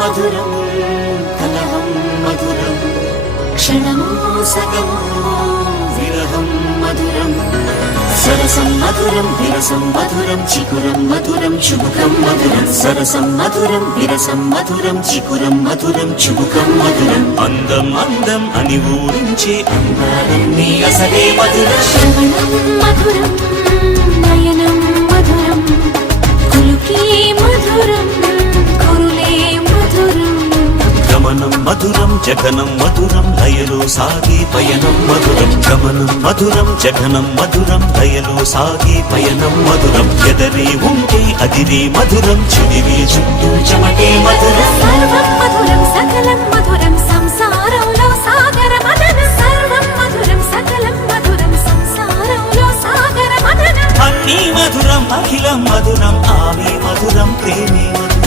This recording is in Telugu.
మధురం కలహం మధురం క్షణమో సగమో విరహం మధురం సరసం మధురం విరసం మధురం చికురం మధురం చుబుకం మధురం సరసం మధురం విరసం మధురం చికురం మధురం చుబుకం మధురం అందం అందం అని ఊరించే అందాలన్నీ అసలే మధురం శ్రవణం మధురం నయనం మధురం కులుకే మధురం కురులే మధురం గమనం మధురం జగనం మధురం లయలో సాగే పయనం మధురం గమనం మధురం జగనం మధురం లయలో సాగే పయనం మధురం ఎదరే ఉంటే అదిరే మధురం చెడిరే